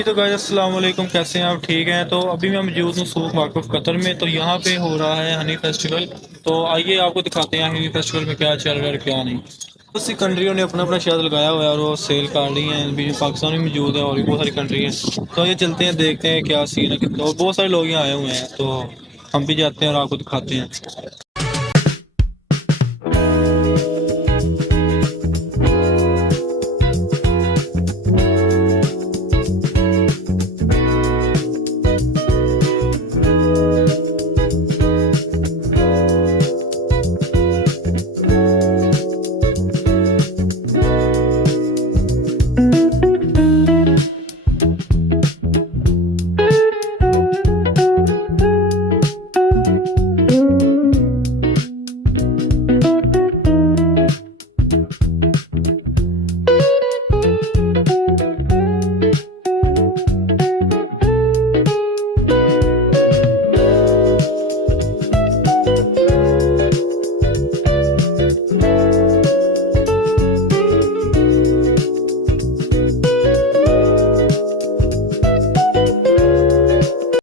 जी तो गाइस अस्सलाम वालेकुम, कैसे हैं आप? ठीक हैं। तो अभी मैं मौजूद हूँ सूक वाक़फ़ कतर में। तो यहाँ पे हो रहा है हनी फेस्टिवल। तो आइए आपको दिखाते हैं हनी फेस्टिवल में क्या चल रहा है और क्या नहीं। बहुत सी कंट्रियों ने अपना अपना शायद लगाया हुआ है और वो सेल कर रही हैं। अभी पाकिस्तान में मौजूद है और भी बहुत सारी कंट्री हैं। तो ये चलते हैं, देखते हैं क्या सीन है। तो बहुत सारे लोग यहाँ आए हुए हैं, तो हम भी जाते हैं और आपको दिखाते हैं।